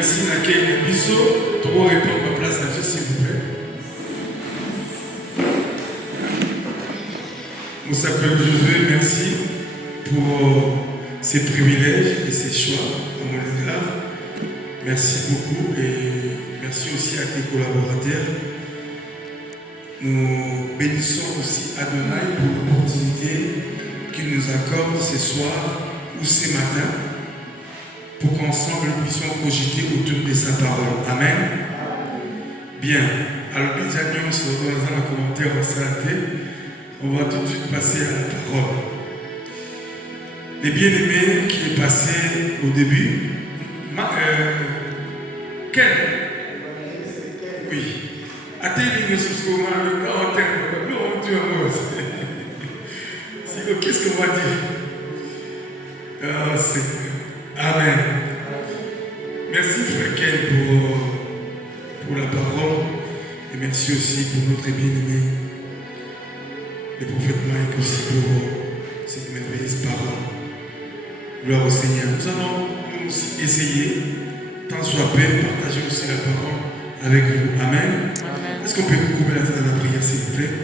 Merci d'accueillir Bisso. Trop répondre à ma place là, s'il vous plaît. Moussa Dieu, merci pour ses privilèges et ses choix à mon égard. Merci beaucoup et merci aussi à tes collaborateurs. Nous bénissons aussi Adonai pour l'opportunité qu'il nous accorde ce soir ou ce matin pour qu'ensemble nous puissions cogiter autour de sa parole. Amen. Bien. Alors, nous allons dans un commentaire en santé. On va tout de suite passer à la parole. Les bien-aimés qui est passé au début. Quel? Oui. Attendez-nous sur ce moment, le grand terme. Nous, on tue un mot. Qu'est-ce qu'on va dire? Oh, Seigneur. Amen. Merci, frère Ken, pour la parole. Et merci aussi pour notre bien-aimé, le prophète Mike, aussi pour cette merveilleuse parole. Gloire au Seigneur. Nous allons nous aussi essayer, tant soit peu, partager aussi la parole avec vous. Amen. Amen. Est-ce qu'on peut couper la tête à la prière, s'il vous plaît?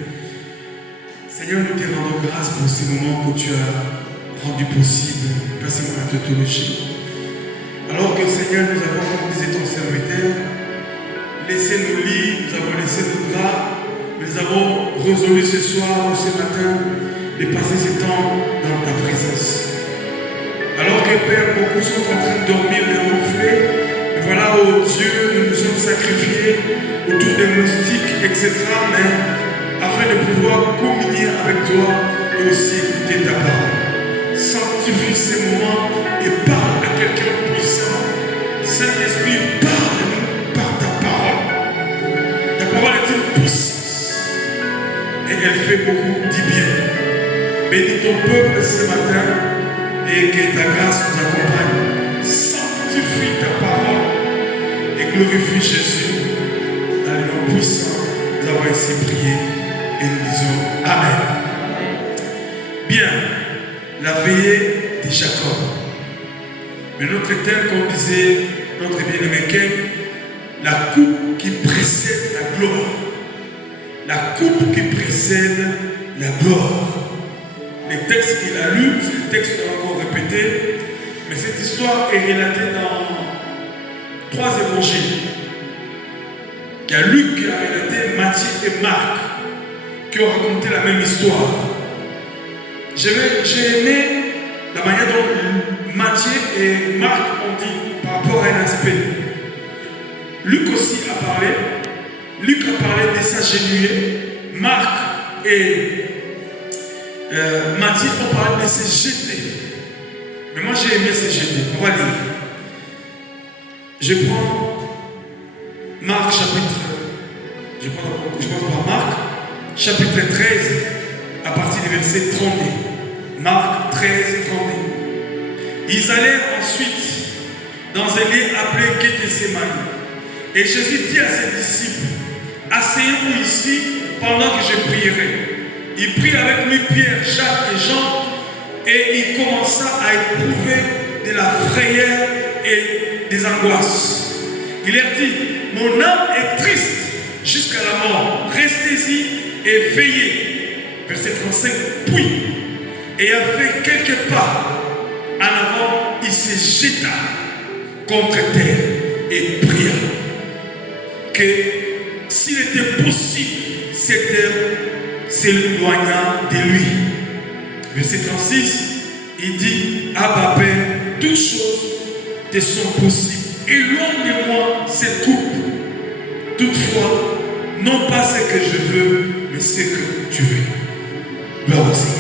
Seigneur, nous te rendons grâce pour ces moments que tu as rendu possible. Passez-moi la tautologie. Alors que Seigneur, nous avons, comme disait ton serviteur, laissé nos lits, nous avons laissé nos draps, nous avons résolu ce soir ou ce matin de passer ce temps dans ta présence. Alors que Père, beaucoup sont en train de dormir et ronfler, et voilà, oh Dieu, nous nous sommes sacrifiés autour des moustiques, etc. Mais afin de pouvoir communier avec toi et aussi écouter ta parole. Sanctifie ces moments et parle à quelqu'un puissant. Saint-Esprit, parle-nous par ta parole. Ta parole est une puissance et elle fait beaucoup du bien. Bénis ton peuple ce matin et que ta grâce nous accompagne. Sanctifie ta parole et glorifie Jésus dans les noms puissants. Nous avons ainsi prié et nous disons Amen. Bien, la veillée de Jacob. Mais notre thème, comme disait notre bien-aimé Ken, la coupe qui précède la gloire. La coupe qui précède la gloire. Les textes qu'il a lus, c'est le texte qu'on va encore répéter, mais cette histoire est relatée dans 3 évangiles. Il y a Luc qui a relaté, Matthieu et Marc qui ont raconté la même histoire. J'ai aimé la manière dont Matthieu et Marc ont dit par rapport à un aspect. Luc aussi a parlé. Luc a parlé de s'agenouiller. Marc et Matthieu ont parlé de se jeter. Mais moi j'ai aimé se jeter. On va lire. Je prends Marc chapitre. Je prends Marc chapitre 13 à partir du verset 32. Marc 13, 32. Ils allèrent ensuite dans un lieu appelé Gethsémani. Et Jésus dit à ses disciples, asseyez-vous ici pendant que je prierai. Il prit avec lui Pierre, Jacques et Jean et il commença à éprouver de la frayeur et des angoisses. Il leur dit, mon âme est triste jusqu'à la mort. Restez-y et veillez. Verset 35. Puis, ayant fait quelques pas en avant, il se jeta contre terre et pria que s'il était possible, cette heure s'éloigna de lui. Verset 36, il dit, Abba Père, toutes choses te sont possibles. Éloigne-moi cette coupe. Toutefois, non pas ce que je veux, mais ce que tu veux. Gloire au Seigneur.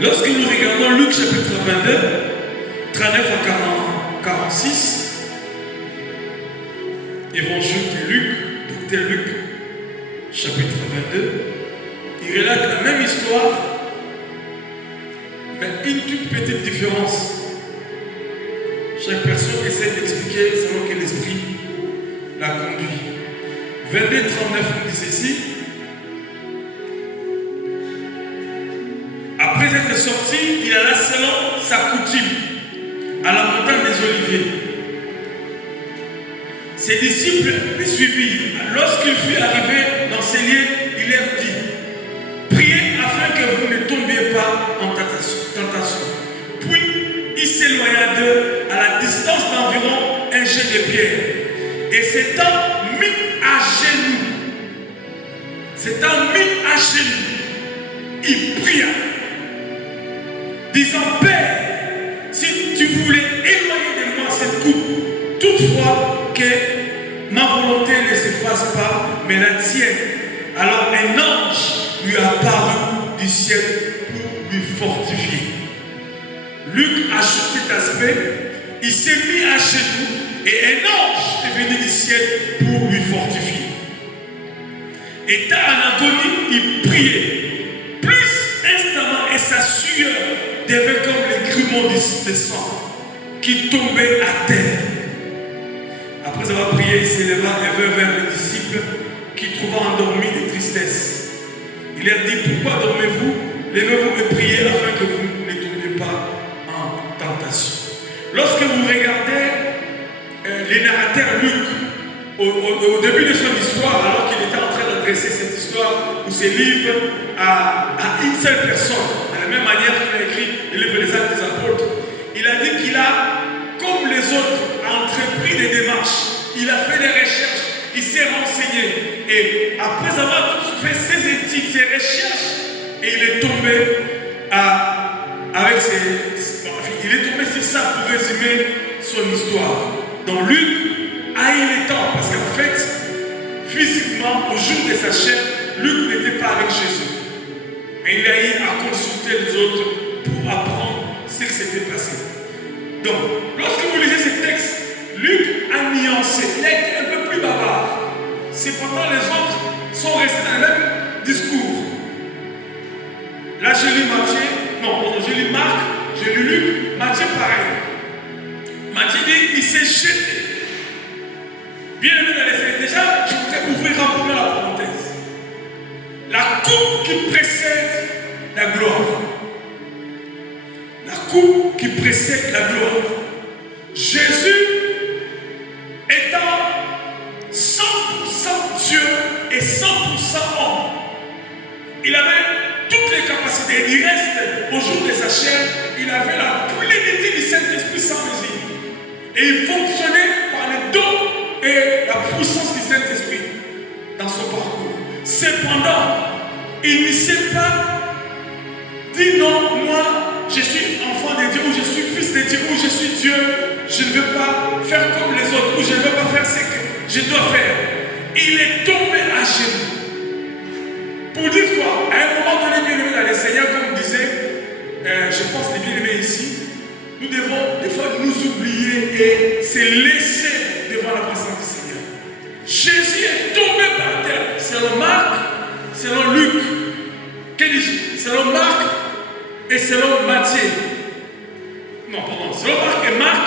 Lorsque nous regardons Luc chapitre 22, 39 à 46, évangile de Luc, docteur Luc, chapitre 22, il relate la même histoire, mais une toute petite différence. Chaque personne essaie d'expliquer selon quel esprit la conduit. 22, 39, on dit ceci. Après être sorti, il alla selon sa coutume à la montagne des Oliviers. Ses disciples le suivirent. Lorsqu'il fut arrivé dans ces lieux, il leur dit, priez afin que vous ne tombiez pas en tentation. Puis il s'éloigna d'eux à la distance d'environ un jet de pierre. Et s'étant mis à genoux, il pria, disant, Père, si tu voulais éloigner de moi cette coupe, toutefois que ma volonté ne se fasse pas, mais la tienne. Alors un ange lui apparut du ciel pour lui fortifier. Luc ajoute cet aspect, il s'est mis à genoux et un ange est venu du ciel pour lui fortifier. Étant en agonie, il priait. Plus instamment, et sa sueur devait comme les grumeaux de sang qui tombaient à terre. Après avoir prié, il s'éleva et vint vers les disciples qui trouvaient endormis de tristesse. Il leur dit, pourquoi dormez-vous? Levez-vous et priez afin que vous ne tombiez pas en tentation. Lorsque vous regardez les narrateurs Luc, au début de son histoire, alors qu'il était en train d'adresser cette histoire ou ces livres à une seule personne, de la même manière qu'il a écrit le livre des Actes des Apôtres, il a dit qu'il a, comme les autres, entrepris des démarches, il a fait des recherches, il s'est renseigné, et après avoir fait ses études, ses recherches, et il est tombé il est tombé sur ça pour résumer son histoire. Dans Luc, il est temps, parce qu'en fait, physiquement, au jour de sa chair, Luc n'était pas avec Jésus. Mais il a eu à consulter les autres pour apprendre ce qui s'était passé. Donc, lorsque vous lisez ce texte, Luc a nuancé, il a été un peu plus bavard. Cependant, les autres sont restés dans le même discours. Là, j'ai lu j'ai lu Marc, j'ai lu Luc, Matthieu pareil. Matthieu dit, il s'est jeté. Bien aimé dans les Seigneurs, déjà, je voudrais ouvrir un peu la parenthèse. La coupe qui précède la gloire. La coupe qui précède la gloire. Jésus étant 100% Dieu et 100% homme. Il avait toutes les capacités. Il reste au jour de sa chair, il avait la plénitude du Saint-Esprit sans mesure. Et il fonctionnait par les dons et la puissance du Saint-Esprit dans son parcours. Cependant, il ne s'est pas dit non, moi je suis enfant de Dieu, ou je suis fils de Dieu, ou je suis Dieu, je ne veux pas faire comme les autres, ou je ne veux pas faire ce que je dois faire. Il est tombé à genoux. Pour dire quoi? À un moment donné, bien aimé dans les Seigneurs, comme disait, je pense les bien-aimés ici, nous devons des fois nous oublier et se laisser devant la présence du Seigneur. Jésus est tombé par terre. Selon Marc, selon Luc, selon Marc et selon Matthieu. Non, pardon, selon Marc et Marc,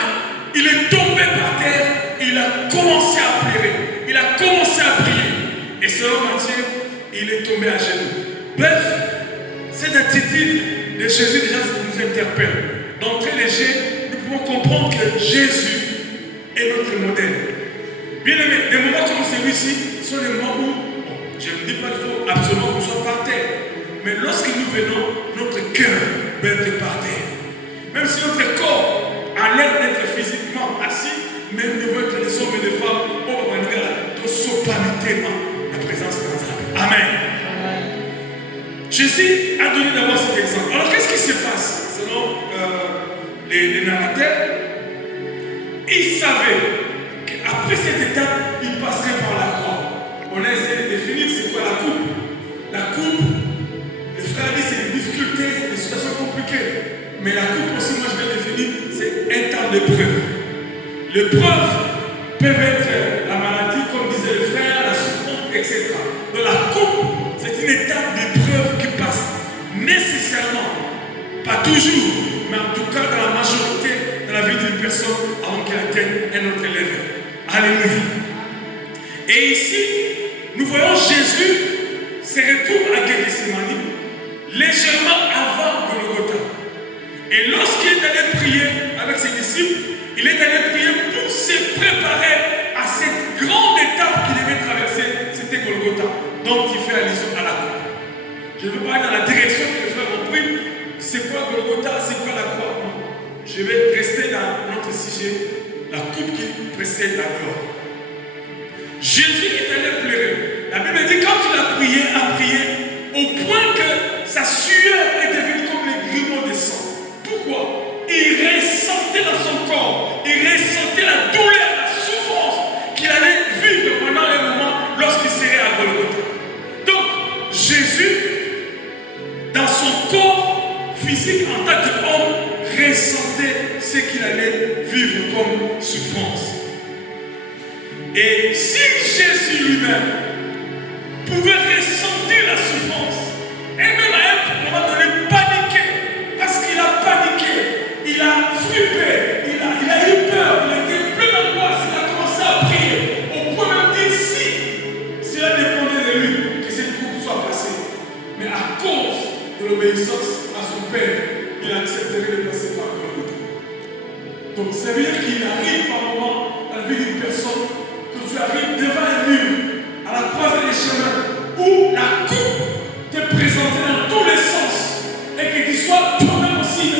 il est tombé par terre, il a commencé à pleurer, il a commencé à prier. Et selon Matthieu, il est tombé à genoux. Bref, cette attitude de Jésus déjà nous interpelle. D'entrée léger, nous pouvons comprendre que Jésus est notre modèle. Bien aimé, des moments comme celui-ci sont des moments où, je ne dis pas qu'il faut absolument qu'on soit par terre, mais lorsque nous venons, notre cœur peut être par terre. Même si notre corps a l'air d'être physiquement assis, mais nous devons être des hommes et des femmes au Bangala, de s'opamiter la présence de notre âme. Amen. Jésus a donné d'abord cet exemple. Alors qu'est-ce qui se passe selon les narrateurs? Il savait qu'après cette étape, il passerait par la croix. On a essayé de définir c'est quoi la coupe. La coupe, les frères disent c'est des difficultés, c'est des situations compliquées. Mais la coupe aussi, moi je vais définir, c'est un temps d'épreuve. L'épreuve peut être la maladie, comme disait le frère, la souffrance, etc. Donc la coupe, c'est une étape d'épreuve qui passe nécessairement, pas toujours, mais en tout cas dans la majorité de la vie d'une personne avant qu'elle atteigne un autre level. Alléluia. Et ici, nous voyons Jésus se retrouve à Gethsémani légèrement avant Golgotha. Et lorsqu'il est allé prier avec ses disciples, il est allé prier pour se préparer à cette la coupe qui précède la gloire. Jésus est allé pleurer. La Bible dit quand il a prié, au point que sa sueur est devenue comme les grumeaux de sang. Pourquoi? Il ressentait dans son corps, il ressentait la douleur, la souffrance qu'il allait vivre pendant un moment lorsqu'il serait à Golgotha. Donc, Jésus, dans son corps physique en tant qu'homme, ressentait ce qu'il allait vivre comme souffrance. Et si Jésus lui-même pouvait ressentir la souffrance, et même à un moment donné paniquer, parce qu'il a paniqué, il a flippé, il a eu peur, il était plein d'angoisse, il a commencé à prier, au point même de dire si cela dépendait de lui, que cette coupe soit passée. Mais à cause de l'obéissance à son Père, il accepterait de passer par Golgotha. Donc ça veut dire qu'il arrive par moment dans la vie d'une personne, que tu arrives devant un mur, à la croisée des chemins, où la coupe t'est présentée dans tous les sens, et que tu sois toi-même aussi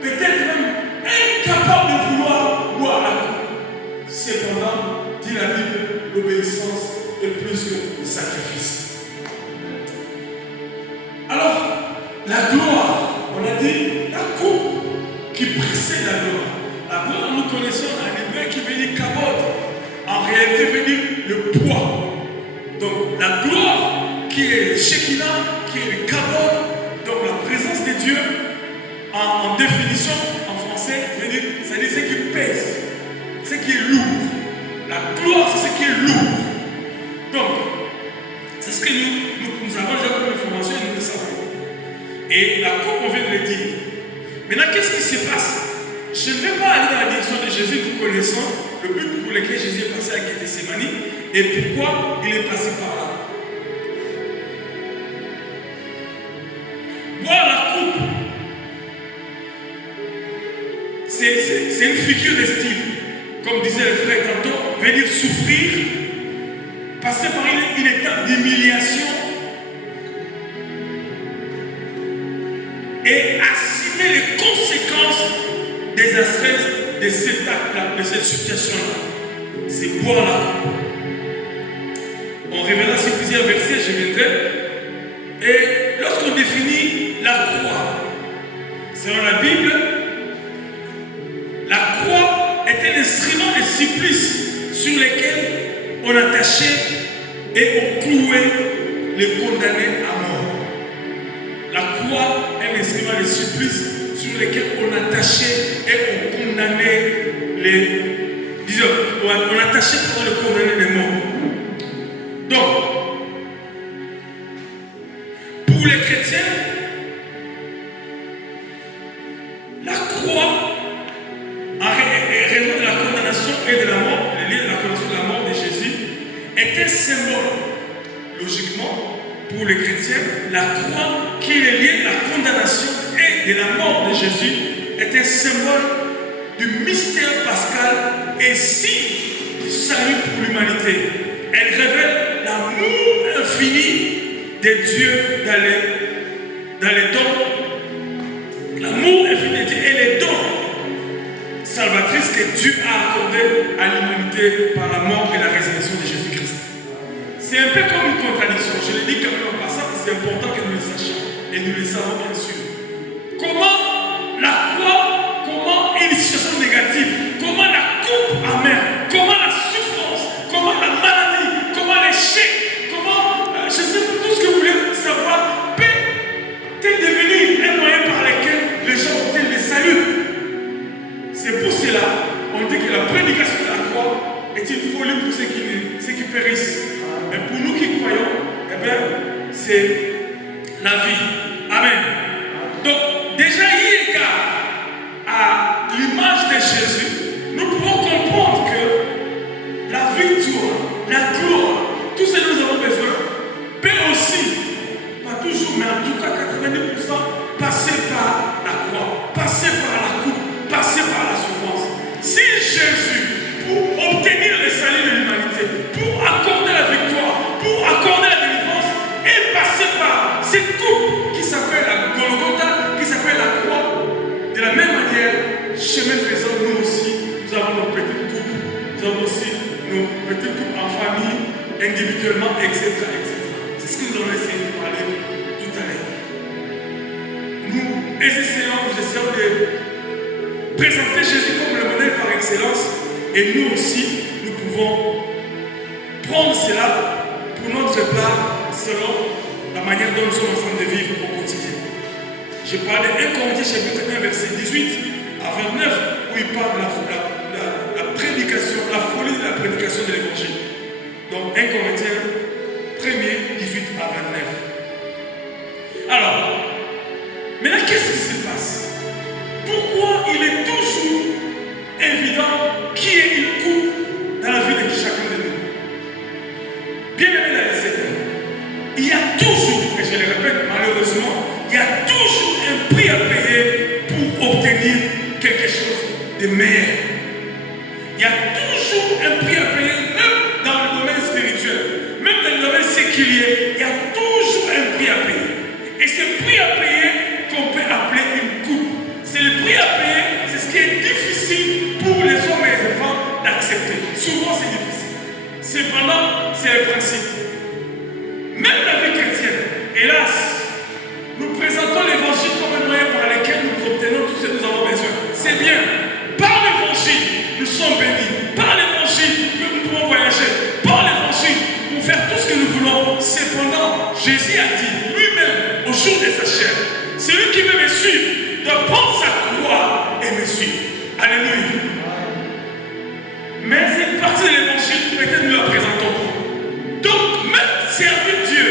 peut-être même incapable de vouloir boire la coupe. Cependant, dit la Bible, l'obéissance est plus que le sacrifice. Alors, la gloire, on a dit la coupe qui précède la gloire. La gloire, nous connaissons un hébreu qui veut dire kabod. En réalité, veut dire le poids. Donc, la gloire qui est Shekinah, qui est le kabod, donc la présence de Dieu, en définition, en français, veut dire, ça dit ce qui pèse, ce qui est lourd. La gloire, c'est ce qui est lourd. Donc, c'est ce que nous avons déjà comme information et nous le savons. Et la coupe, on vient de le dire. Maintenant, qu'est-ce qui se passe? Je ne vais pas aller dans la direction de Jésus, nous connaissons le but pour lequel Jésus est passé à Gethsémani et pourquoi il est passé par là. Boire la coupe, c'est une figure de style. Comme disait le frère tantôt, veut dire souffrir, passer par une étape d'humiliation et assumer les conséquences désastreuses de cet acte-là, de cette situation-là. C'est boire la coupe. On reviendra sur plusieurs versets, je viendrai. Et lorsqu'on définit la croix, selon la Bible, la croix est un instrument de supplice sur lequel on attachait et on clouait les condamnés à mort. La croix est un instrument de supplice sur lequel on attachait et on condamnait on attachait pour le condamner des morts. Donc, pour les chrétiens, la croix, en raison de la condamnation et de la mort, le lien de la condamnation et de la mort de Jésus, est un symbole. Logiquement, pour les chrétiens, la croix qui est le lien de la condamnation et de la mort de Jésus est un symbole du mystère pascal et signe du salut pour l'humanité. Elle révèle l'amour infini de Dieu dans les dons. L'amour infini de Dieu et les dons salvatrices que Dieu a accordés à l'humanité par la mort et la résurrection de Jésus-Christ. C'est un peu comme une contradiction. Je l'ai dit quand même en passant, c'est important que nous le sachions. Et nous le savons bien sûr. Comment la croix, comment une situation négative, comment la coupe amère, comment la souffrance, comment la maladie, comment l'échec, comment, je sais pas tout ce que vous voulez savoir, peut devenir un moyen par lequel les gens obtiennent le salut. C'est pour cela, on dit que la prédication de la croix est une folie pour ceux qui périssent. Mais pour nous qui croyons, eh bien, c'est la vie. Amen. Donc, déjà, eu égard à l'image de Jésus, nous pouvons comprendre que la victoire, la gloire, tout ce dont nous avons besoin, peut aussi, pas toujours, mais en tout cas 90%, passer par la croix, passer par la coupe, passer par la souffrance. Si Jésus, pour obtenir le salut de l'humanité, pour accorder la victoire, pour accorder la délivrance, est passé par cette coupe, individuellement, etc. C'est ce que nous allons essayer de parler tout à l'heure. Nous essayons de présenter Jésus comme le modèle par excellence, et nous aussi, nous pouvons prendre cela pour notre part selon la manière dont nous sommes en train de vivre au quotidien. Je parlais de 1 Corinthiens chapitre 1 verset 18 à 29 où il parle de la prédication, la folie de la prédication de l'évangile. Donc 1 Corinthiens 1er 18 à 29. Alors, maintenant qu'est-ce qui se passe? Pourquoi il est toujours évident qui est une coupe dans la vie de chacun de nous? Bien aimé dans le Seigneur, il y a toujours, et je le répète malheureusement, il y a toujours un prix à payer pour obtenir quelque chose de meilleur. Il y a toujours un prix à payer, même dans le domaine spirituel, même dans le domaine séculier, il y a toujours un prix à payer. Et ce prix à payer qu'on peut appeler une coupe, c'est le prix à payer, c'est ce qui est difficile pour les hommes et les femmes d'accepter. Souvent c'est difficile. Cependant, c'est le principe. Même la vie chrétienne, hélas, nous présentons l'évangile comme un moyen par lequel nous obtenons tout ce que nous avons besoin. C'est bien. Par l'évangile, nous sommes bénis. Par l'évangile, nous pouvons voyager. Par l'évangile, nous pouvons faire tout ce que nous voulons. Cependant, Jésus a dit lui-même au jour de sa chair, celui qui veut me suivre doit prendre sa croix et me suivre. Alléluia. Mais cette partie de l'évangile, peut-être nous la présentons. Donc, même servir Dieu,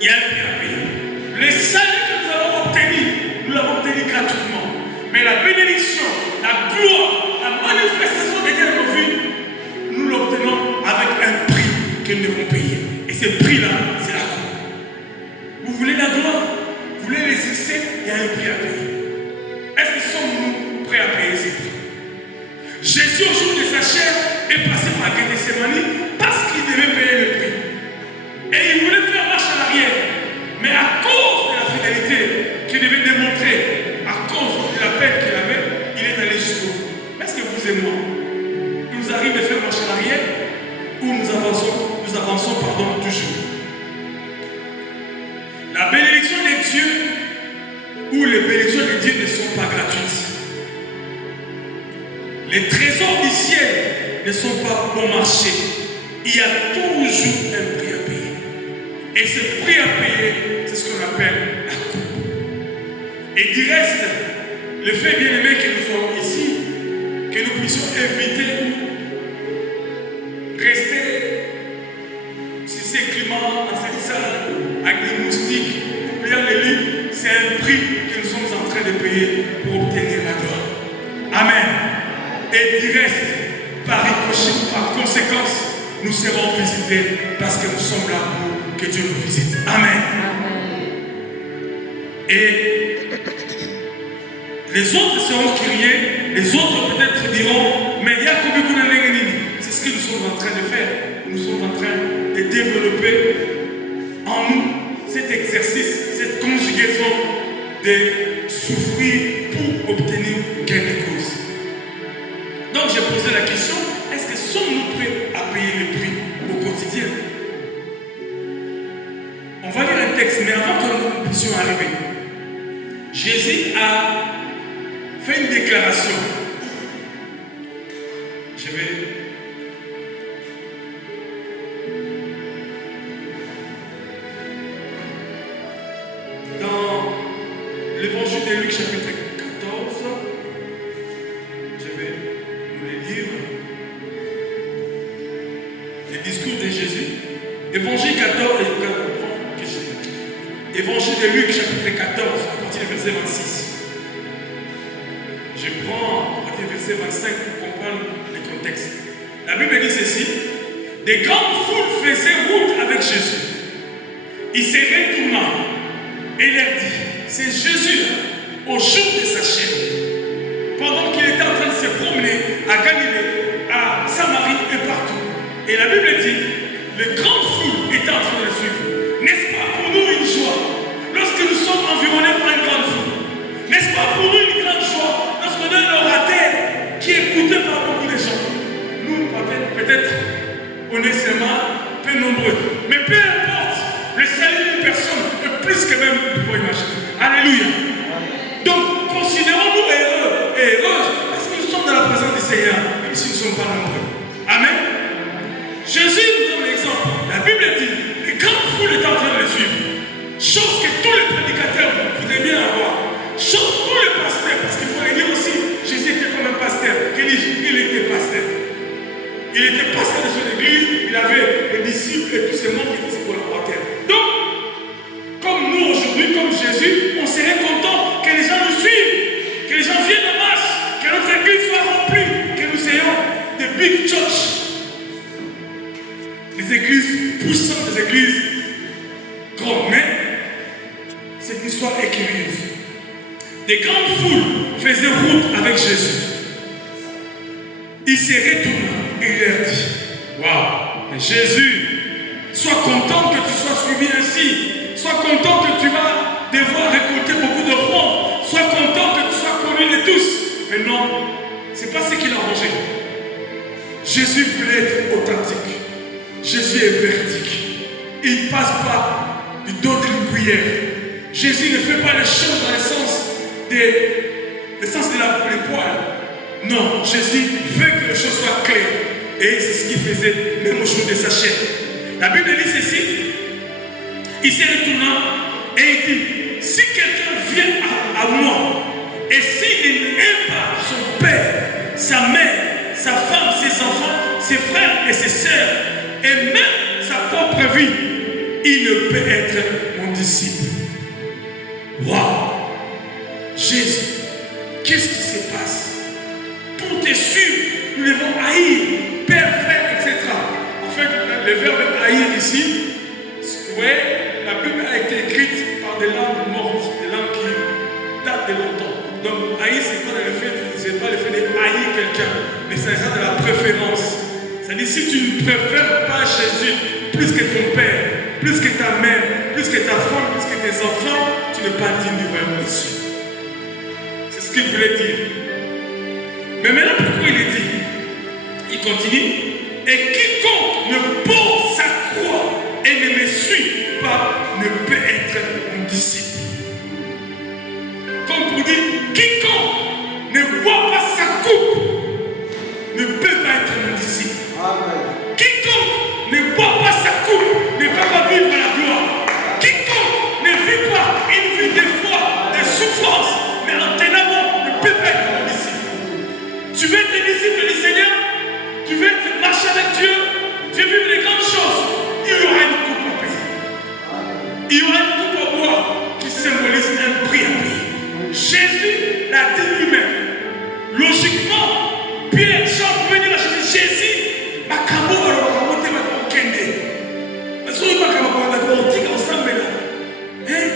il y a un prix à payer. Le salut que nous avons obtenu, nous l'avons obtenu gratuitement. Mais la bénédiction, la gloire, la manifestation de Dieu dans nos vies, nous l'obtenons avec un prix que nous devons payer. Et ce prix-là, c'est la croix. Vous voulez la gloire? Vous voulez le succès? Il y a un prix à payer. Est-ce que sommes-nous prêts à payer ce prix? Jésus, au jour de sa chair, est passé par Gethsémani parce qu'il devait payer le prix. Et il voulait faire marche en arrière. Mais à cause de la fidélité qu'il devait démontrer, à cause de la peine qu'il avait, il est allé jusqu'au bout. Est-ce que vous et moi, il nous arrive de faire marche en arrière ou nous avançons toujours? La bénédiction de Dieu ou les bénédictions de Dieu ne sont pas gratuites. Les trésors du ciel ne sont pas bon marché. Il y a toujours un prix à payer. Et ce prix à payer, c'est ce qu'on appelle la coupe. Et du reste, le fait bien aimé que nous soyons ici, que nous puissions éviter ou rester sur ces climats, dans cette salle, avec des moustiques, oubliant les lits, c'est un prix que nous sommes en train de payer pour obtenir la gloire. Amen. Et du reste, par ricochet, par conséquence, nous serons visités parce que nous sommes là pour que Dieu nous visite. Amen. Et les autres seront curieux, les autres peut-être diront, mais il y a combien de c'est ce que nous sommes en train de faire. Nous sommes en train de développer en nous cet exercice, cette conjugaison de souffrir pour obtenir quelque chose. Donc j'ai posé la question, est-ce que sommes-nous prêts à payer le prix au quotidien? On va lire un texte, mais avant que nous puissions arriver, Jésus a fait une déclaration. Je vais... Dans l'évangile de Luc chapitre 14, je vais nous le lire. Les discours de Jésus. Évangile 14, Évangile de Luc chapitre 14, à partir du verset 26. Je prends à partir du verset 25 pour comprendre le contexte. La Bible dit ceci. Des grandes foules faisaient route avec Jésus. Il se retourna et leur dit, c'est Jésus au jour de sa chair. Pendant qu'il était en train de se promener à Galilée, à Samarie et partout. Et la Bible dit, les grandes foules étaient en train de le suivre. N'est-ce pas pour nous une joie lorsque nous sommes environnés par une grande foule? N'est-ce pas pour nous une grande joie lorsqu'on a un orateur qui est écouté par beaucoup de gens? Nous, peut-être, on est seulement peu nombreux. Mais peu importe, le salut d'une personne est plus que même vous pouvez imaginer. Alléluia. Donc, considérons-nous heureux et heureuses parce que nous sommes dans la présence du Seigneur, même si nous ne sommes pas nombreux. Amen. Jésus nous donne l'exemple. La Bible dit, et quand la foule est en train de le suivre, chose que tous les prédicateurs voudraient bien avoir, chose que tous les pasteurs, parce qu'il faut le dire aussi, Jésus était comme un pasteur. Il était pasteur. Il était pasteur de son église, il avait des disciples et tous ces membres qui étaient ses collaborateurs. Donc, comme nous aujourd'hui, comme Jésus, on serait content que les gens nous suivent, que les gens viennent en masse, que notre église soit remplie, que nous ayons des big church. Des églises puissantes, des églises grandes. Mais cette histoire est curieuse. Des grandes foules faisaient route avec Jésus. Il s'est retourné et il leur dit, waouh, Jésus, sois content que tu sois suivi ainsi. Sois content que tu vas devoir récolter beaucoup d'offrandes. Sois content que tu sois connu de tous. Mais non, ce n'est pas ce qu'il a arrangé. Jésus voulait être authentique. Jésus est véridique. Il ne passe pas du dos d'une cuillère. Jésus ne fait pas les choses dans le sens de la poêle. Non, Jésus veut que les choses soient claires. Et c'est ce qu'il faisait même au jour de sa chair. La Bible dit ceci. Il s'est retourné et il dit, si quelqu'un vient à moi et s'il n'aime pas son père, sa mère, sa femme, ses enfants, ses frères et ses sœurs, et même sa propre vie, il ne peut être mon disciple. Waouh! Jésus, qu'est-ce qui se passe? Pour te suivre, nous devons haïr, père, frère, etc. En fait, le verbe haïr ici, vous voyez, la Bible a été écrite par des langues mortes, des langues qui datent de longtemps. Donc, haïr, ce n'est pas le fait de haïr quelqu'un, mais c'est ça de la préférence. C'est-à-dire, si tu ne préfères pas Jésus plus que ton père, plus que ta mère, plus que ta femme, plus que tes enfants, tu n'es pas digne du royaume des cieux. C'est ce qu'il voulait dire. Mais maintenant, pourquoi il est dit? Il continue. Et quiconque ne porte sa croix et ne me suit pas ne peut être mon disciple. Comme pour dire, quiconque ne boit pas sa coupe ne peut pas être mon disciple. Amen. Quiconque ne boit pas sa coupe ne peut pas vivre la gloire. Quiconque ne vit pas une vie de foi, de souffrance, mais en ténèbres ne peut pas être mon disciple. Tu veux être disciple du Seigneur? Tu veux marcher avec Dieu? Tu veux vivre les grandes choses? Il y aura une coupe à payer. Il y aura une coupe à boire qui symbolise un prix à payer. Jésus l'a dit lui-même. Logiquement, Pierre, Jean pouvait dire à Jésus, ma camo va le raconter ma kende. Parce que ma camo va le raconter ensemble là. Hein?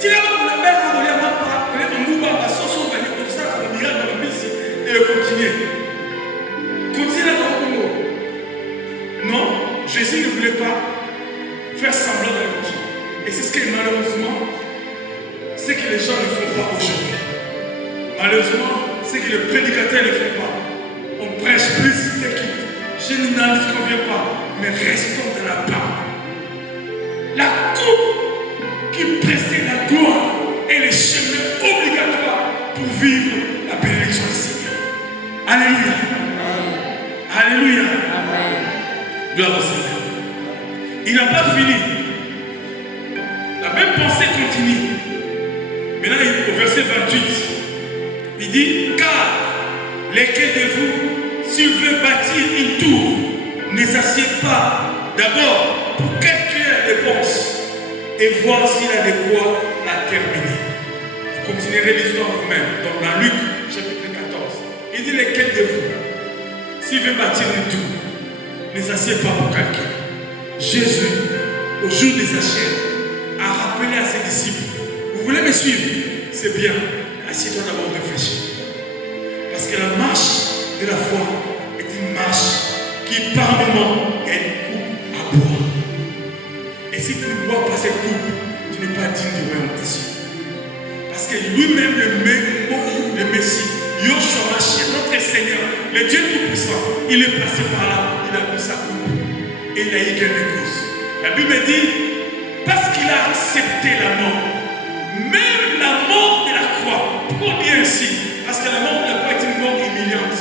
Tu l'as pas la mère à voler ma part, voler mon mouba, ma sauce, on va dire comme ça, on ira dans le bus et continuer. Continuer dans le mot. Non, Jésus ne voulait pas faire semblant de l'évangile. Et c'est ce que malheureusement, c'est que les gens ne font pas aujourd'hui. Malheureusement, c'est que les prédicateurs ne font pas. On prêche plus l'équipe. Je n'en conviens pas, mais restons dans la parole. La coupe qui précède la gloire est le chemin obligatoire pour vivre la bénédiction du Seigneur. Alléluia. Alléluia. Amen. Gloire au Seigneur. Il n'a pas fini. La même pensée continue. Maintenant, au verset 28, il dit, car lesquels de vous, s'il veut bâtir une tour, ne s'assied pas d'abord pour calculer la dépense et voir s'il a de quoi la terminer. Vous continuerez l'histoire vous-même. Donc dans Luc, chapitre 14, il dit, lesquels de vous, s'il veut bâtir une tour, ne s'assied pas pour calculer. Jésus, au jour de sa chair, a rappelé à ses disciples, vous voulez me suivre? C'est bien, assieds-toi d'abord, réfléchis. Parce que la marche de la foi est une marche qui par moment est une coupe à boire. Et si tu ne bois pas cette coupe, tu n'es pas digne du royaume des cieux. Parce que lui-même, le Messie, Yoshua Mashiach, notre Seigneur, le Dieu Tout-Puissant, il est passé par là, il a bu sa coupe. et il a eu gain de cause. La Bible dit, parce qu'il a accepté la mort, même la mort de la croix. Pourquoi bien ainsi? Parce que la mort de la croix est une mort humiliante.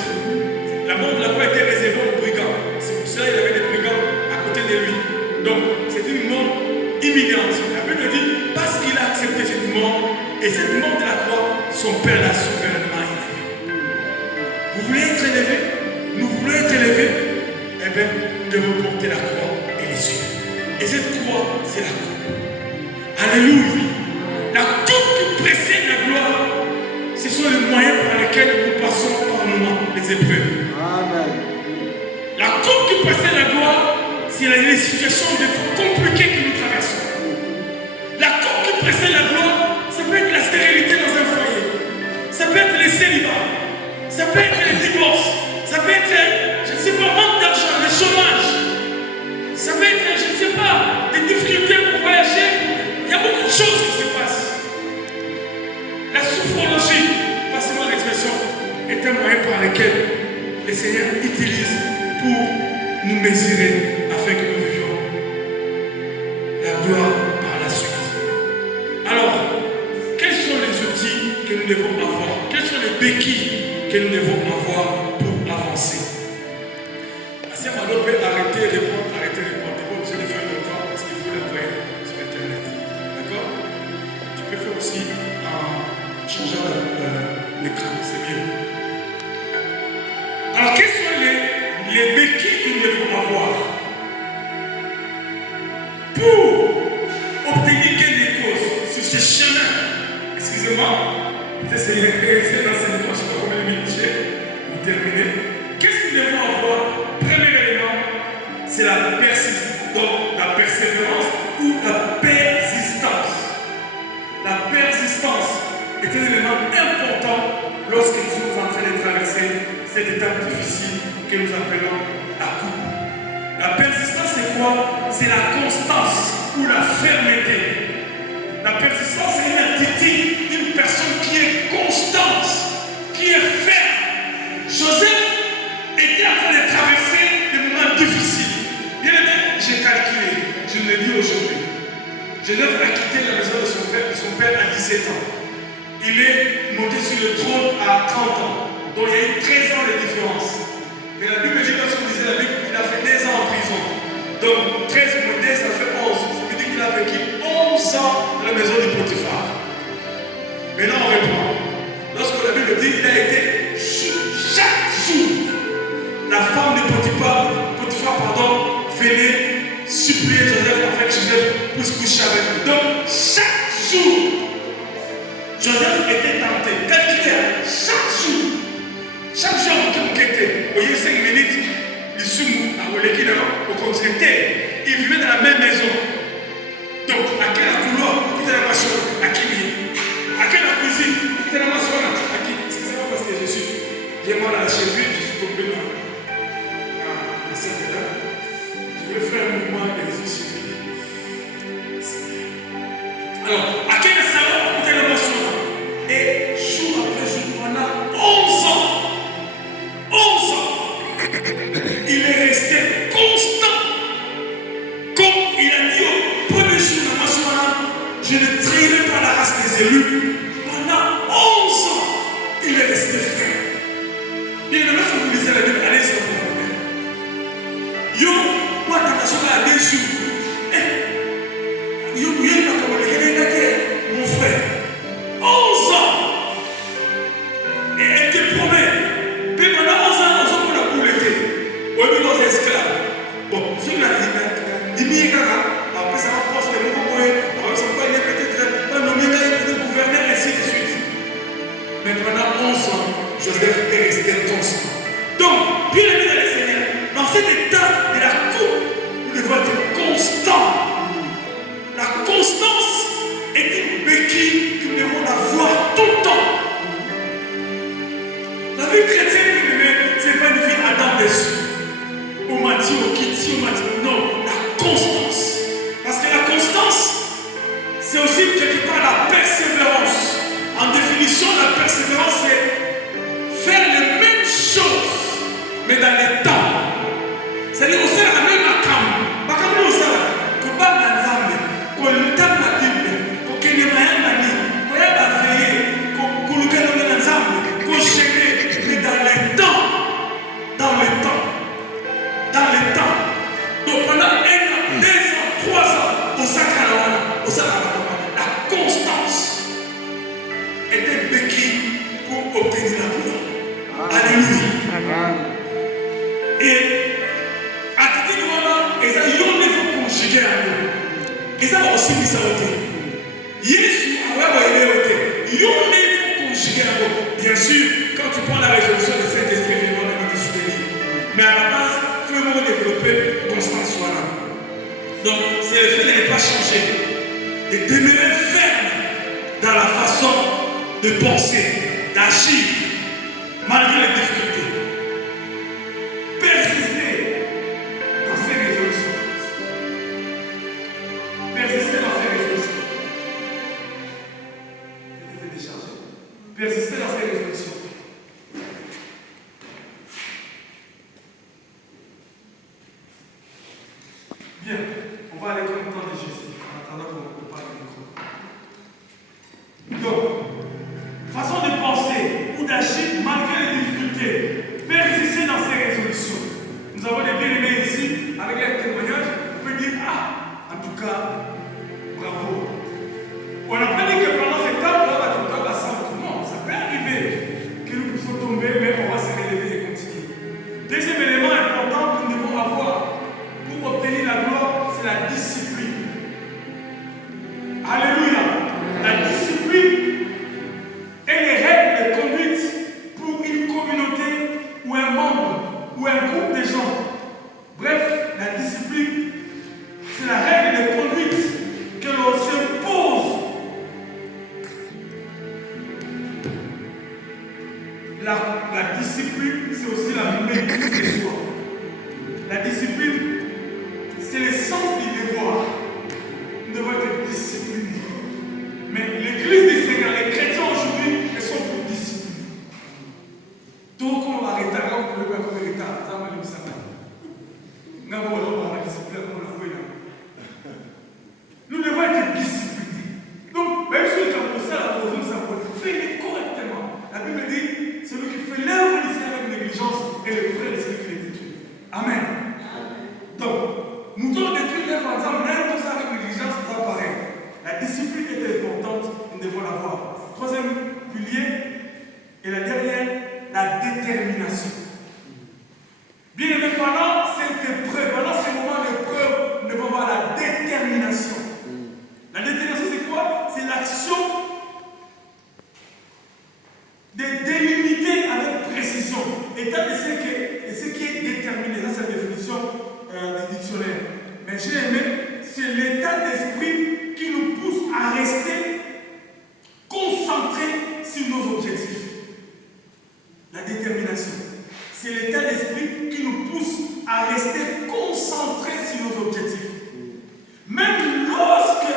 La mort de la croix était réservée aux brigands. C'est pour cela qu'il y avait des brigands à côté de lui. Donc, c'est une mort humiliante. La Bible dit, parce qu'il a accepté cette mort, et cette mort de la croix, son Père l'a souverainement élevé. Vous voulez être élevé? Nous voulons être élevés? Eh bien, nous devons porter la croix et les suivre. Et cette croix, c'est la coupe. Alléluia. La coupe qui précède la gloire, ce sont les moyens par lesquels nous passons par les épreuves. Amen. La coupe qui précède la gloire, c'est les situations compliquées que nous traversons. La coupe qui précède la gloire, ça peut être la stérilité dans un foyer. Ça peut être les célibats. Ça peut être les divorces. Ça peut être, je ne sais pas, manque d'argent, le chômage. Ça peut être, je ne sais pas, des difficultés pour voyager. Il y a beaucoup de choses qui se passent. La sophrologie, passez-moi l'expression, est un moyen par lequel le Seigneur utilise pour nous mesurer afin que nous vivions la gloire par la suite. Alors, quels sont les outils que nous devons avoir? Quels sont les béquilles que nous devons avoir pour avancer? Si Amado peut arrêter de répondre, arrêter de répondre. Tu n'es pas obligé de faire longtemps parce qu'il faut l'envoyer sur Internet. D'accord? Tu peux faire aussi en changeant l'écran, c'est mieux. Alors, quels sont les béquilles que nous devons avoir pour obtenir gain de cause sur ce chemin? Excusez-moi, peut-être c'est l'enseignement, je ne sais pas combien de minutes j'ai pour terminer. Qu'est-ce que nous devons avoir? Premier élément, c'est la persistance, donc la persévérance ou la persistance. La persistance est un élément important lorsque nous sommes en train de traverser cette étape difficile que nous appelons la coupe. La persistance, c'est quoi? C'est la constance ou la fermeté. La persistance, c'est une attitude d'une personne qui est constante, qui est ferme. Joseph était en train de traverser des moments difficiles. Bien aimé, j'ai calculé, je le dis aujourd'hui. Joseph a quitté la maison de son père à 17 ans. Il est monté sur le trône à 30 ans. Donc il y a eu 13 ans de différence. Mais la Bible dit, lorsqu'on disait la Bible, il a fait 10 ans en prison. Donc 13 moins 10, ça fait 11. Ça veut dire qu'il a vécu 11 ans dans la maison du Potiphar. Maintenant on reprend. Lorsque la Bible dit, il a été chaque jour. La femme de Potiphar, venait supplier Joseph afin que Joseph puisse coucher avec lui. Donc, chaque jour, Joseph était tenté. Calculez, chaque jour, il était. Vous voyez, 5 minutes, il soumou, au continent. Il vivait dans la même maison. Donc, à quel couloir, il était dans la chambre, à qui à quelle cuisine, il était dans la chambre, à qui? Excusez-moi parce que j'ai mal à la cheville, je suis tombé dans la salle de là. Je voulais faire un mouvement et les yeux suivis. Alors, à quel salon, il était dans la chambre. Et jour après jour, pendant 11 ans, il est resté constant. Comme il a dit au premier jour de ma soirée, je ne trahirai pas la race des élus. Pendant 11 ans, il est resté ferme. Et lorsque vous lisez la Bible, allez sur le profondeur. Yo, moi, tu as des jours. Yo, mon frère. 11 ans. Et elle te promet. Puis pendant 11 ans, on a pour l'été. On est dans les esclaves. Bon, si on a dit, après ça va poster le mot, après ça va peut-être un nommé gouverneur, ainsi de suite. Mais pendant 11 ans, Joseph est resté constant. Donc, bien aimé dans le Seigneur, dans cet état de la coupe, nous devons être constants. La constance est une béquille que nous devons avoir tout le temps. La vie chrétienne, ce n'est pas une vie à dents dessus. On m'a dit, on quitte, on m'a dit, non, la constance. Parce que la constance, c'est aussi quelque part la persévérance. En définition, la persévérance, c'est faire les mêmes choses, mais dans les temps. C'est-à-dire, on sert la même accam. Et attitude wana eza yo nde faut conjuguer yango. Eza osilisa yo te. Yesu awaboyele yo te. Yo nde faut conjuguer yango. Bien sûr, quand tu prends la résolution de Saint-Esprit, vraiment va te soutenir. Mais à la base, il faut vraiment développer constance wana. Donc, c'est le fait de ne pas changer, de demeurer ferme dans la façon de penser, d'agir, malgré les difficultés. Persister dans ses résolutions. Persister dans ses résolutions. Persister dans ses résolutions. Bien, on va aller comme le temps de Jésus, en attendant qu'on parle du micro. Donc, façon de penser ou d'agir malgré les difficultés, persister dans ses résolutions. Nous avons des bien-aimés ici, avec les témoignages, on peut dire, ah, en tout cas, bravo. On n'a pas dit que pendant ces temps, on va tout à ça. Non, ça peut arriver que nous puissions tomber, mais on va se relever et continuer. Deuxième élément important que nous devons avoir pour obtenir la gloire, c'est la discipline. Alléluia. La discipline est les règles de conduite pour une communauté ou un membre ou un groupe de gens. Bref, la discipline, c'est la règle de conduite que l'on s'impose. La discipline, c'est aussi la maîtrise de soi. La discipline, c'est le sens du devoir. Nous devons être disciplinés. Mais l'église du Seigneur, les chrétiens aujourd'hui, ils sont plus disciplinés. Donc, on va arrêter, on peut pas arrêter. Ça va nous savoir. Nous devons être disciplinés. Donc, même si on a ça, la raison, ça peut faire correctement. La Bible dit, celui qui fait l'œuvre du Seigneur avec négligence est le frère de celui qui les détruit. Amen. Donc, nous devons détruire l'œuvre en disant, même tout ça avec négligence, c'est pas pareil. La discipline est importante, nous devons l'avoir. Troisième pilier, et la dernière, la détermination. Bien aimé, pendant cette épreuve, pendant ces moments d'épreuve, nous devons avoir la détermination. La détermination, c'est quoi? C'est l'action de délimiter avec précision. État de ce qui est déterminé. Ça, c'est la définition du dictionnaire. Mais j'ai aimé, c'est l'état d'esprit qui nous pousse à rester concentrés sur nos objectifs. La détermination. C'est l'état d'esprit qui nous pousse à rester concentrés sur nos objectifs. Même lorsque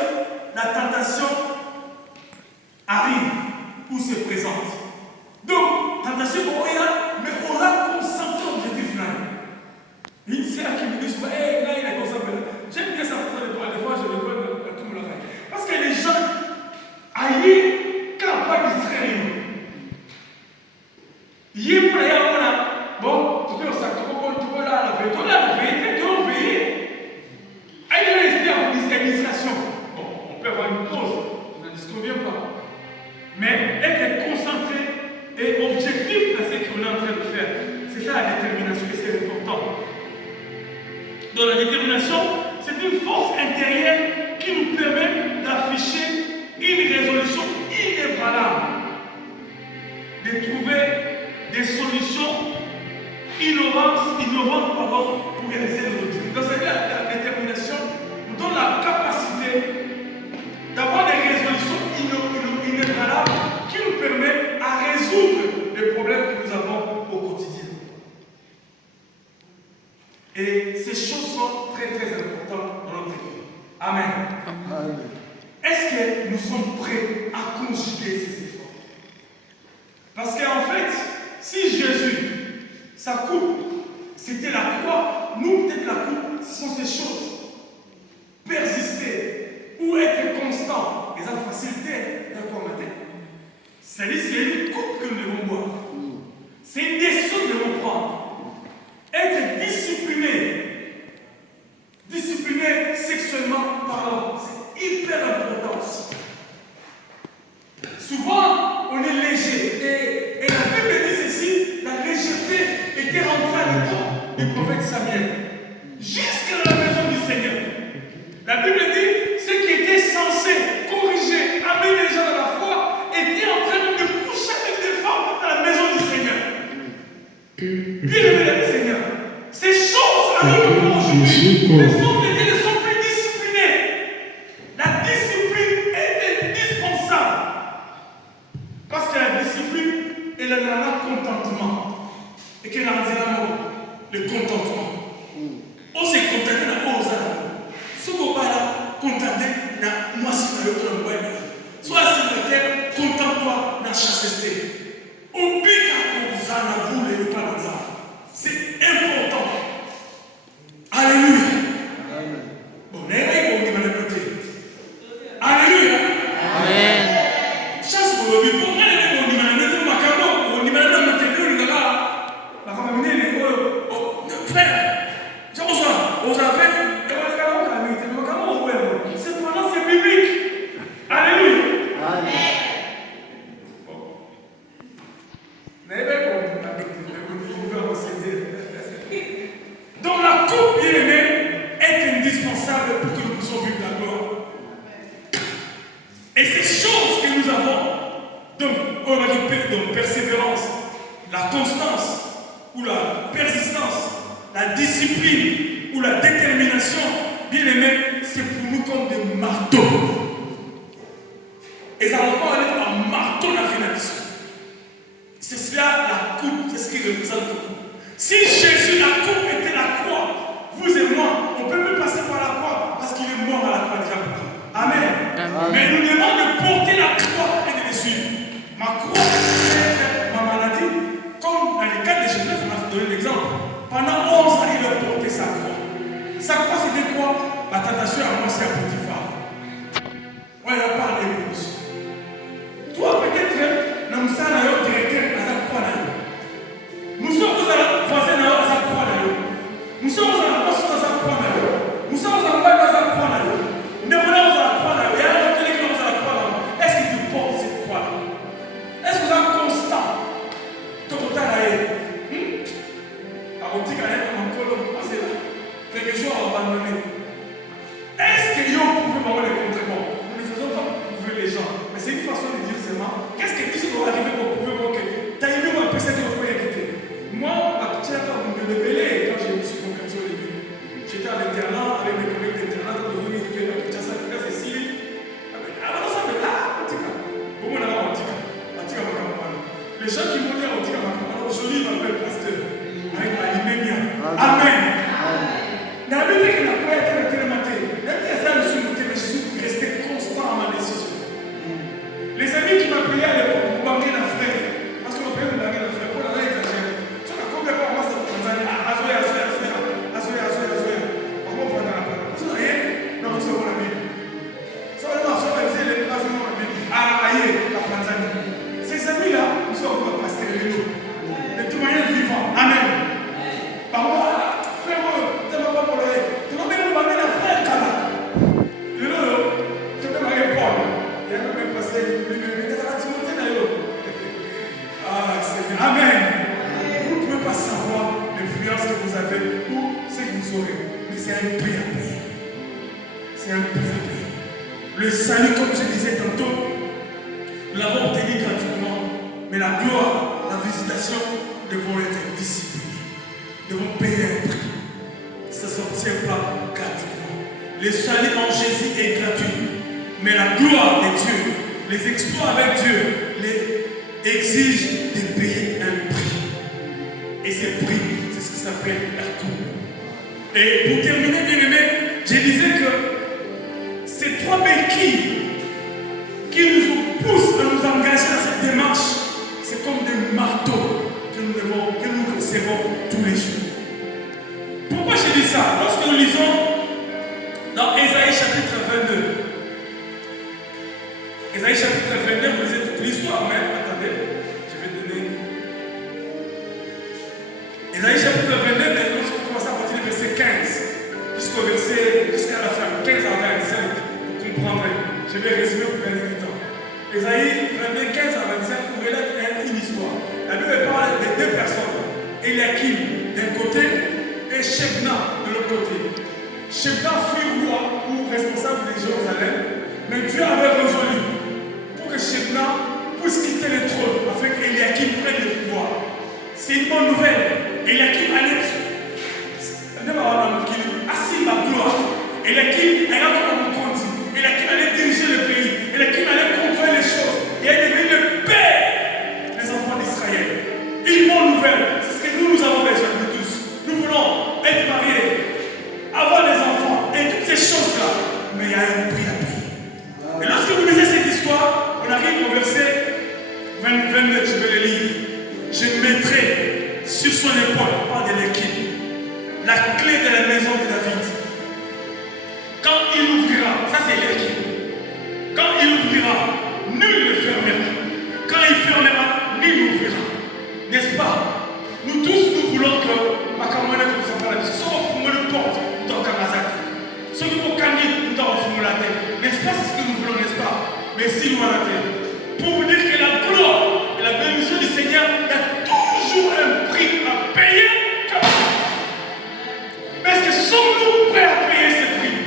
la tentation arrive ou se présente. Donc, tentation, mais on l'a concentré au objectif final. Une sœur qui me dit souvent, hey, là, il est concentré. J'aime bien ça, des fois, je le vois à tout le monde. Parce que les gens, aïe, quand pas distraire. Hier, pour aller à bon, tu peux ça, tu peux là, la vérité, tu peux veiller. Aïe, il y a l'administration. Bon, on peut avoir une pause, je ne disconviens pas. Mais être concentré et objectif dans ce qu'on est en train de faire. C'est ça la détermination et c'est important. Donc la détermination, c'est une force intérieure qui nous permet d'afficher une résolution inébranlable, de trouver des solutions innovantes pour réaliser nos objectifs. Donc c'est la détermination nous donne la capacité d'avoir des résolutions inébranlables qui nous permettent à résoudre les problèmes que nous avons au quotidien. Et ces choses sont très très importantes dans notre vie. Amen. Amen. Est-ce que nous sommes prêts à conjuguer ces efforts? Parce qu'en fait, si Jésus, sa coupe, c'était la croix, nous peut-être la coupe, ce sont ces choses. Persister ou être constant, et ça facilite d'accord matin. C'est-à-dire c'est une coupe que nous devons boire. C'est une décision que nous devons prendre. Être discipliné sexuellement parlant, c'est hyper important aussi. Souvent, on est léger. Et la Bible dit ceci, la légèreté était rentrée à l'époque du prophète Samuel, jusqu'à la maison du Seigneur. La Bible dit, ceux qui étaient censés corriger, amener les gens à la foi, étaient en train de coucher avec des femmes dans la maison du Seigneur. Bien aimé le Seigneur, ces choses arrivent encore aujourd'hui. Les hommes de Dieu ne sont plus disciplinés. La discipline est indispensable. Parce que la discipline, elle a un contentement. Et qu'elle a le contentement. On s'est contenté dans nos âmes. Ce qu'on va là, contenté dans moi, si on a l'autre moyen. Soit célibataire, contente-toi dans la chasteté. Oublie qu'à vous en avez le pas dans ça. C'est important. Alléluia. Bon, n'ayez pas de côté. Alléluia. Amen. Chasse pour le but. Frère, je reçois. Vous avez c'est pendant c'est biblique. Alléluia. Amen. Donc la coupe bien aimée est indispensable pour que nous puissions vivre la gloire. Et ces choses que nous avons, donc on va dire persévérance, la constance ou la persistance, la discipline ou la détermination, bien aimé, c'est pour nous comme des marteaux. Et ça va pas aller en marteau la finalisation. C'est cela la coupe, c'est ce qui représente la coupe. Si Jésus, la coupe était la croix, vous et moi, on peut même passer par la croix parce qu'il est mort à la croix déjà pour nous. Amen. Amen. Mais nous demandons de porter la croix et de les suivre. Ma croix, c'est ma maladie. Comme dans le cas de Jésus, on a donné l'exemple. Pendant 11 ans, il a porté sa croix. Sa croix, c'était quoi? La tentation à moi, c'est un petit phare. Ouais, il a parlé de nous. Toi, peut-être, nous sommes là, directeur à sa croix là. Nous sommes voisins à sa croix là. Nous sommes à la poste à sa croix là. Nous sommes en bas à sa croix là. Nous sommes à la croix là. Il y a un autre qui est à la croix là. Est-ce que tu portes cette croix là? Est-ce que vous êtes constant? Ton côté là est. On dit qu'il y a un colon passé là. Quelque chose à abandonner. Est-ce que vous pouvez m'avoir les contre-bons? Nous ne faisons pas pour prouver les gens. Mais c'est une façon de dire seulement. Qu'est-ce que tu dois arriver pour prouver que tu as aimé un peu ce que vous pouvez éviter? Moi, à Tiens, quand vous me révélez, quand je me suis converti au début, j'étais à l'internat avec mes collègues d'internat. Quand vous venez de dire que ça, c'est Syrie. Alors, ça me dit, petit cas. Au moins, là, petit cas. Les gens qui m'ont dit à petit cas, aujourd'hui, ils m'appellent pasteur. Avec la liménia. Amen. La Bible dit que la croix était incrémentée. Même si ça me suis monté, mais je suis resté constant à ma décision. Les amis qui m'appelaient à l'époque pour banquer la frère, parce qu'on peut me banquer la frère, pour la rien exagérer. Tu as combien de fois moi ça me Tanzanie? Azoya. Comment on prend la parole? Tu n'as rien? Non, c'est mon ami. Ça va être ça, c'est les bases de mon ami. Aïe, la Tanzanie. Ces amis-là, nous sommes encore pasteur de nous. De tout moyen vivant. Amen. Par moi, frère, tu ne vas pas pour l'oreille. Tu vas même banquer la frère, Kala. Tu peux banquer Paul. Il y a même passé Amen. Vous ne pouvez pas savoir l'influence que vous avez ou ce que vous aurez. Mais c'est un prix à payer. C'est un prix à payer. Le salut, comme je disais tantôt, nous l'avons obtenu gratuitement. Mais la gloire, la visitation devront être disciplinées. Devront payer un prix. Ça ne s'obtient pas gratuitement. Le salut en Jésus est gratuit. Mais la gloire de Dieu, les exploits avec Dieu, exigent de payer un prix. Et ce prix, c'est ce qui s'appelle la coupe. Et pour terminer, bien aimé, je disais que ces trois béquilles qui nous poussent à nous engager dans cette démarche, c'est comme des marteaux que nous recevons tous les jours. Pourquoi je dis ça? Lorsque nous lisons dans Ésaïe chapitre 22, Ésaïe chapitre 22, vous lisez toute l'histoire, mais attendez, je vais donner. Ésaïe chapitre 22, lorsqu'on commence à partir du verset 15 jusqu'à la fin, 15 à 25, vous comprendrez. Je vais résumer pour gagner du temps. Ésaïe 22, 15 à 25, vous relate une histoire. La Bible parle de deux personnes. Eliakim d'un côté Mais Dieu avait résolu pour que Shebna puisse quitter le trône afin qu'Eliakim prenne le pouvoir. C'est une bonne nouvelle. Eliakim allait assis ma gloire. Eliakim allait diriger le pays. Eliakim allait contrôler les choses. Et elle devenait le père des enfants d'Israël. Une bonne nouvelle. C'est ce que nous avons besoin de tous. Nous voulons être mariés, avoir des enfants et toutes ces choses-là. Mais il y a un prix à payer. Et lorsque vous lisez cette histoire, on arrive au verset 29, je vais le lire. Je mettrai sur son épaule, pas de l'équipe, la clé de la maison de David. Quand il ouvrira, ça c'est l'équipe. Quand il ouvrira, nul ne fermera. Quand il fermera, nul n'ouvrira. N'est-ce pas? Nous tous, nous voulons que Makamone nous en parle. Sauf pour le porte dans Kamazak. Sauf pour Kanye dans la tête. N'est-ce pas? C'est ce que nous voulons, n'est-ce pas? Mais si nous à la tête. Pour vous dire que la gloire et la bénédiction du Seigneur, il y a toujours un prix à payer. Mais est-ce que sommes-nous prêts à payer ce prix?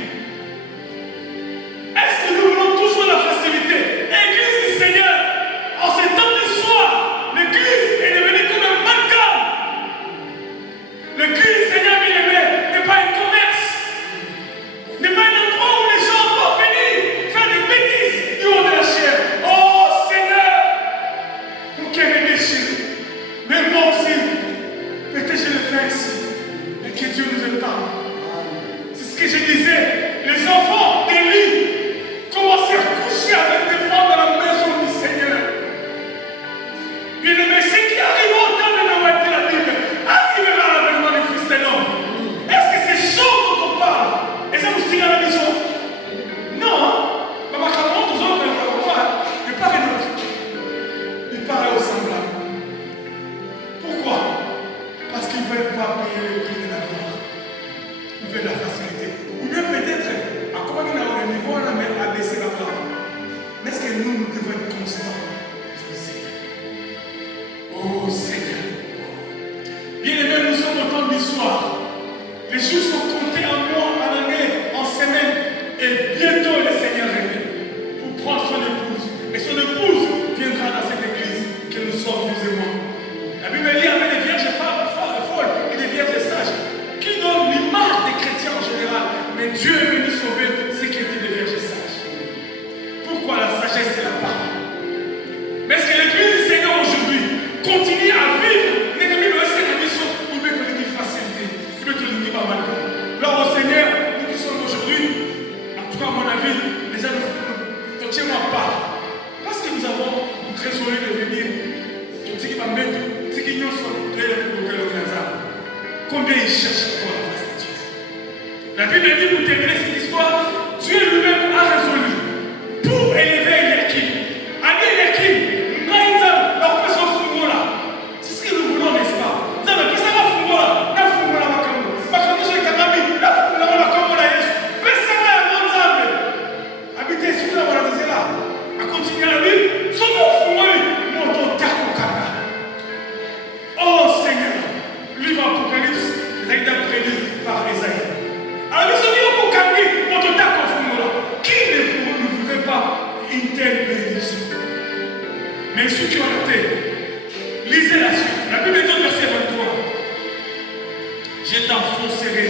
Est-ce que nous voulons toujours la facilité? Église du Seigneur, en ces temps d'histoire, l'église est devenue comme un mannequin. L'église du Seigneur, bien aimé, n'est pas un commerce, n'est pas un endroit où les gens vont venir faire des bêtises du haut de la chair. Oh Seigneur, mon cœur est déchiré. Mais moi aussi, peut-être je le fais ici. Mais que Dieu nous épargne. C'est ce que je disais. Les enfants d'Élie commençaient à coucher avec des femmes dans la maison du Seigneur. Bien aimé, ce qui arrive au temps de Noël de la Bible arrivera à l'avènement du Fils de l'homme. Est-ce que c'est chaud dont on parle? Et ça vous signe à la maison? Non. Maman, comment tous autres il paraît notre. Il paraît au semblable. Pourquoi? Parce qu'ils ne veulent pas payer le prix de la gloire. Ils veulent la facilité. Ou bien peut-être, à quoi on a un niveau, on a même abaissé la gloire. Mais est-ce que nous devons être constants sur le Seigneur? Oh Seigneur. Bien aimé, nous sommes au temps de l'histoire. Les jours sont comptés en mois, en année, en semaine. Et bientôt le Seigneur revient pour prendre son épouse. Et son épouse viendra dans cette église que nous sommes, vous et moi. La Bible dit avec des vierges folles et des vierges sages qui donnent l'image des chrétiens en général. Mais Dieu est venu sauver ceux qui étaient des vierges sages. Pourquoi la sagesse c'est la parole? Mais est-ce que l'église du Seigneur aujourd'hui continue à vivre l'église de cette mission ou bien que l'église facilité? Ou bien que l'église pas mal? Alors au Seigneur, nous qui sommes aujourd'hui, en tout cas à mon avis, les gens ne tiennent pas. Parce que nous avons résolu de venir, ce qui va mettre. Combien il cherche encore la face de Dieu? La Bible dit pour terminer cette histoire, Dieu lui-même a résolu pour élever Eliakim. Allez Eliakim, Naïza, la opération Fungola. C'est ce que nous voulons, n'est-ce pas? Vous savez, qu'est-ce que ça va Fungola? La Fungola Makamu. Makamu, j'ai Kagami, la Fungola Makamu, la Yesu. Personne n'a un bon zame. Habitez sur la Voilà, là. À continuer la Bible, son nom Fungola, mon ton Tako Kaka. Oh Seigneur, livre Apocalypse, les actes prédits par Esaïe. Alors, nous sommes au Kaki, on te tape au fond là. Qui ne voudrait pas une telle bénédiction? Mais ceux qui ont été, lisez la suite. La Bible dit au verset 23. Je t'enfoncerai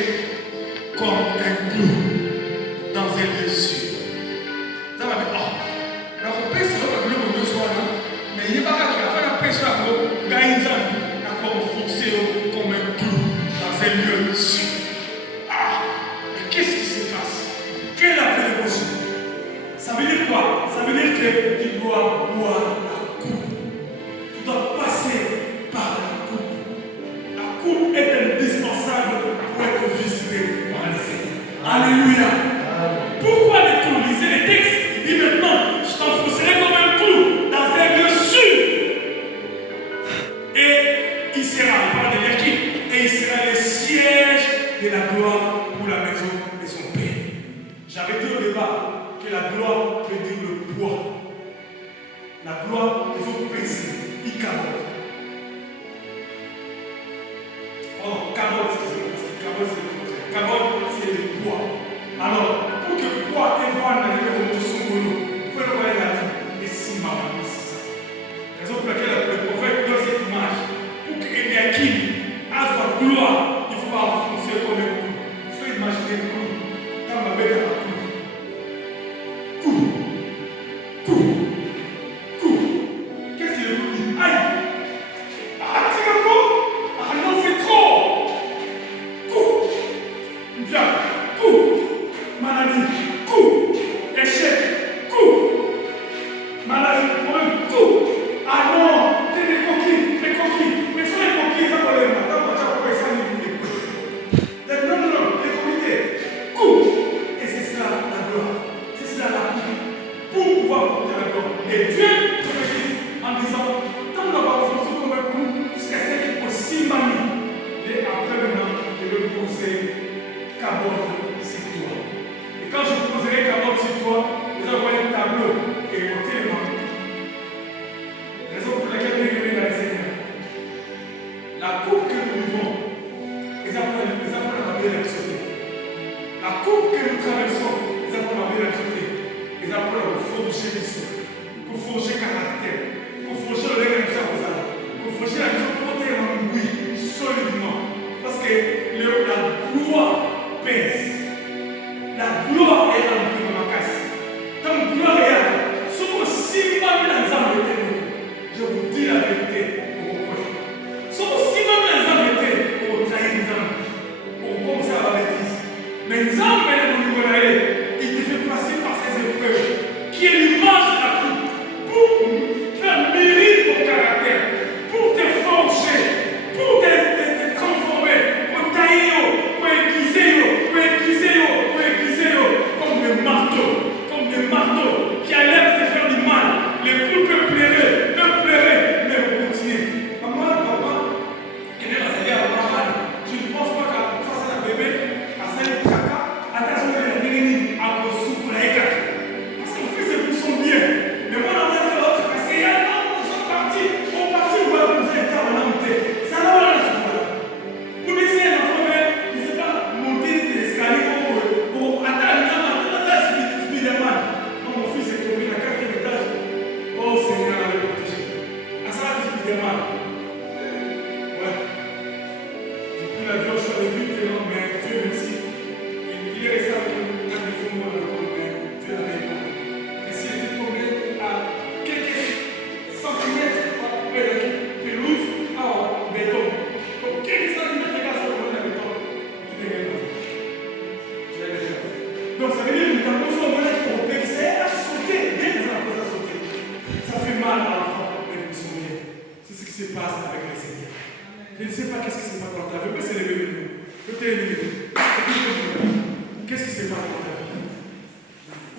comme un clou dans un lieu sûr. Ça va dire, oh, la repère c'est le clou au besoin, mais il n'y a pas qu'à faire la pêche à l'eau, gaïzan. Enfoncé comme un clou dans un lieu sûr. Ah, mais qu'est-ce qui se passe? Quelle est la pédagogie? Ça veut dire quoi? Ça veut dire que tu dois boire la coupe. Tu dois passer par la coupe. La coupe est indispensable pour être visité par le Seigneur. Alléluia. Pourquoi les clous? Lisez les textes. Il dit maintenant, je t'enfoncerai comme un clou dans un lieu sûr. Et il sera, il parle de l'équipe, et il sera le siège de la gloire pour la maison de son Père. J'avais dit au départ que la gloire veut dire le poids. La gloire des autres péchés, il carotte. Oh, carotte, c'est le poids. Alors, pour que le poids évoque la vie de son boulot, les apôtres la sauté. La coupe que nous traversons, les apôtres la sauté. Les apôtres ont forgé les sons, pour forger caractère, pour forger le lait de la pour forger la maison pour monter en oui, solidement. Parce que la gloire pèse. La gloire est dans ma casse. Tant que gloire est là, ce que si même dans je vous dis la vérité pour vous proche. Ce que si même dans pour trahir pour commencer à la bêtise. Mais il te fait passer par ces épreuves qui est l'image de la coupe pour faire mûrir ton caractère, pour te forger, pour te transformer, pour tailler, pour aiguiser, comme des marteaux qui a l'air de faire du mal. Les poules peuvent pleurer, mais vous continuez. Maman, et même à je ne pense pas qu'à face à la bébé, à ça, caca, attention à la dégaine, à vos sous pour la écarte. Parce qu'on fait c'est pour son bien. Mais moi, on a dit l'autre, c'est non, ils sont partis, voilà, vous avez été en amitié. Ça n'a pas la soupe. Vous laissez un enfant, il ne sait pas monter des escaliers pour atteindre la Spiderman. Non, mon fils est tombé à 4e étage. Oh Seigneur, la protéger. À ça, Spiderman. Ouais. J'ai pris l'avion, je suis allé vite, mais Dieu merci. Il est resté avec un téléphone dans le corps, mais Dieu l'avait pas. Et s'il était tombé à quelques centimètres près de la pelouse, en béton. Donc, quelques centimètres de gaz sur le béton, tu ne gagnes pas. Je l'avais fait. Donc, ça veut dire que quand on s'en va pour c'est à sauter, bien que ça a sauté. Ça fait mal à l'enfant, mais vous souvenez. C'est ce qui se passe avec les Seigneurs. Je ne sais pas qu'est-ce qui se passe dans ta vie. Mais c'est les bébés. Qu'est-ce qui se passe dans ta vie?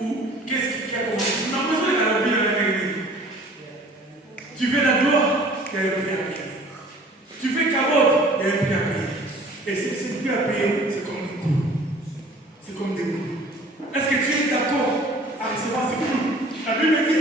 Ou qu'est-ce qui a commencé? On a besoin de la vie dans la vie. Tu veux la gloire, il y a un prix à payer. Tu veux carotte, il y a un prix à payer. Et ce prix à payer, c'est comme des coups. C'est comme des coups. Est-ce que tu es d'accord à recevoir ces coups? La Bible dit